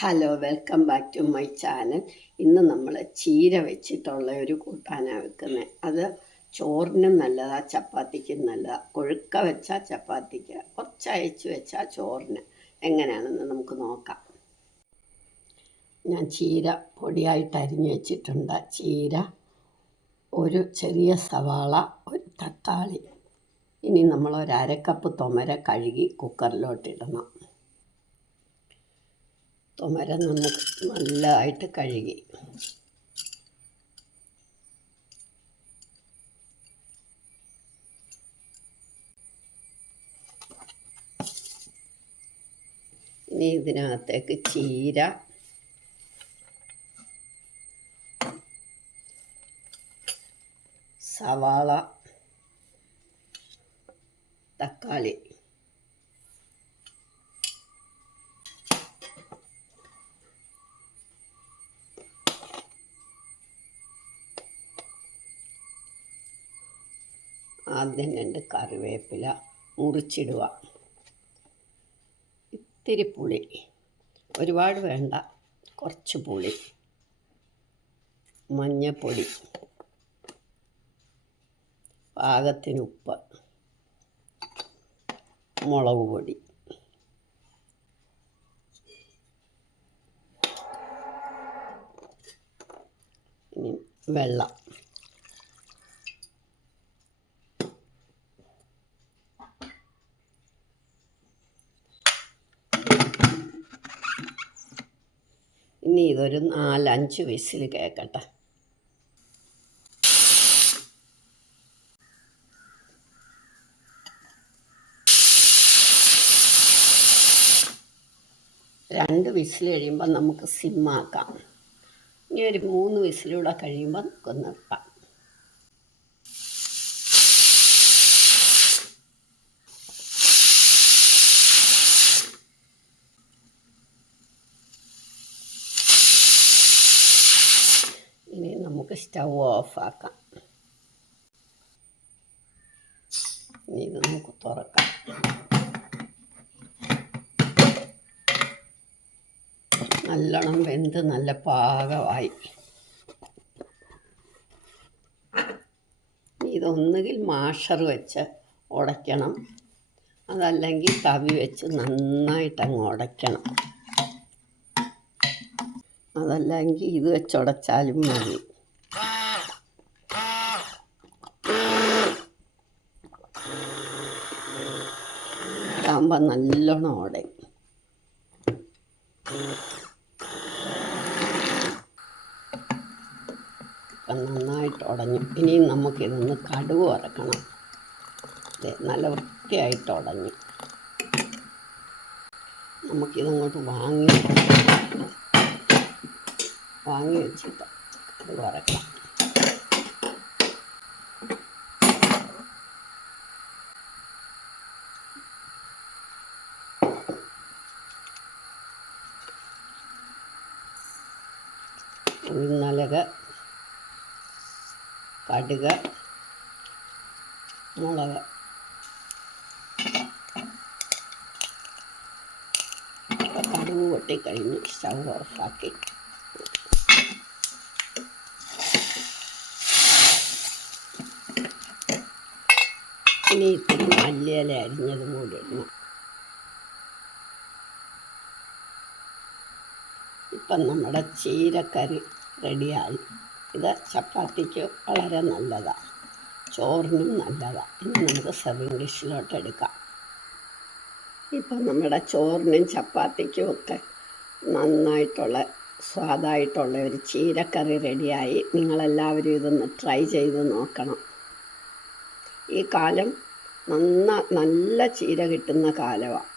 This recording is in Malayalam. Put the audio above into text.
Hello welcome back to my channel ഇന്ന് നമ്മൾ ചീര വെച്ചിട്ടുള്ള ഒരു കൂട്ടാനാണ് വെക്കുന്നത് അത് ചോറിനും നല്ലതാ ചപ്പാത്തിക്കും നല്ലതാ. കൊഴുക്ക വെച്ചാൽ ചപ്പാത്തിക്ക് കുറച്ച് അയച്ച് വെച്ചാൽ ചോറിന്. എങ്ങനെയാണെന്ന് നമുക്ക് നോക്കാം. ഞാൻ ചീര പൊടിയായിട്ട് അരിഞ്ഞു വെച്ചിട്ടുണ്ട്. ചീര ഒരു ചെറിയ സവാള ഒരു തക്കാളി. ഇനി നമ്മൾ ഒരു അരക്കപ്പ് തൊമര കഴുകി കുക്കറിലോട്ട് ഇടണം. തുമര നമുക്ക് നല്ലതായിട്ട് കഴുകി. ഇനി ഇതിനകത്തേക്ക് ചീര. സവാള. തക്കാളി. ആദ്യം രണ്ട് കറിവേപ്പില മുറിച്ചിടുക. ഇത്തിരി പുളി. ഒരുപാട് വേണ്ട കുറച്ച് പുളി. മഞ്ഞപ്പൊടി. പാകത്തിന് ഉപ്പ്. മുളക് പൊടി. ഇനി വെള്ളം. ഇനി ഇതൊരു നാലഞ്ച് വിസിൽ കേൾക്കട്ടെ. രണ്ട് വിസിൽ കഴിയുമ്പോൾ നമുക്ക് സിമ്മാക്കാം ഇനി ഒരു മൂന്ന് വിസിലൂടെ കഴിയുമ്പോൾ നമുക്ക് നിർത്താം ഇനി സ്റ്റൗ ഓഫാക്കാം ഇത് നമുക്ക് തുറക്കാം നല്ലോണം വെന്ത് നല്ല പാകമായി。ഇതൊന്നുകിൽ മാഷർ വെച്ച് ഉടയ്ക്കണം. അതല്ലെങ്കിൽ തവി വെച്ച് നന്നായിട്ട് അങ്ങ് ഉടയ്ക്കണം. അതല്ലെങ്കിൽ ഇത് വെച്ചുടച്ചാലും മതി. ഇതാകുമ്പോൾ നല്ലോണം ഇപ്പം നന്നായിട്ട് ഉടഞ്ഞു. ഇനിയും നമുക്കിതൊന്ന് കടുവ് വറക്കണം. നല്ല വൃത്തിയായിട്ട് ഉടഞ്ഞു. നമുക്കിതങ്ങോട്ട് വാങ്ങി വാങ്ങി വെച്ചിട്ട് കടുവ് വറക്കാം. ഉഴുന്നലക കടുക് മുളക് കടുക് പൊട്ടിക്കഴിഞ്ഞ് സ്റ്റൗ ഓഫാക്കി. ഇനി ഇത്തിരി മല്ലിയില അരിഞ്ഞതും കൂടി ഇടണം. ഇപ്പം നമ്മുടെ ചീരക്കറി റെഡിയായി. ഇത് ചപ്പാത്തിക്ക് വളരെ നല്ലതാണ് ചോറിനും നല്ലതാണ് ഇനി നമുക്ക് സെർവിങ് ഡിഷിലോട്ട് എടുക്കാം. ഇപ്പം നമ്മുടെ ചോറിനും ചപ്പാത്തിക്കും ഒക്കെ നന്നായിട്ടുള്ള സ്വാദായിട്ടുള്ള ഒരു ചീരക്കറി റെഡിയായി. നിങ്ങളെല്ലാവരും ഇതൊന്ന് ട്രൈ ചെയ്ത് നോക്കണം. ഈ കാലം നന്ന നല്ല ചീര കിട്ടുന്ന കാലമാണ്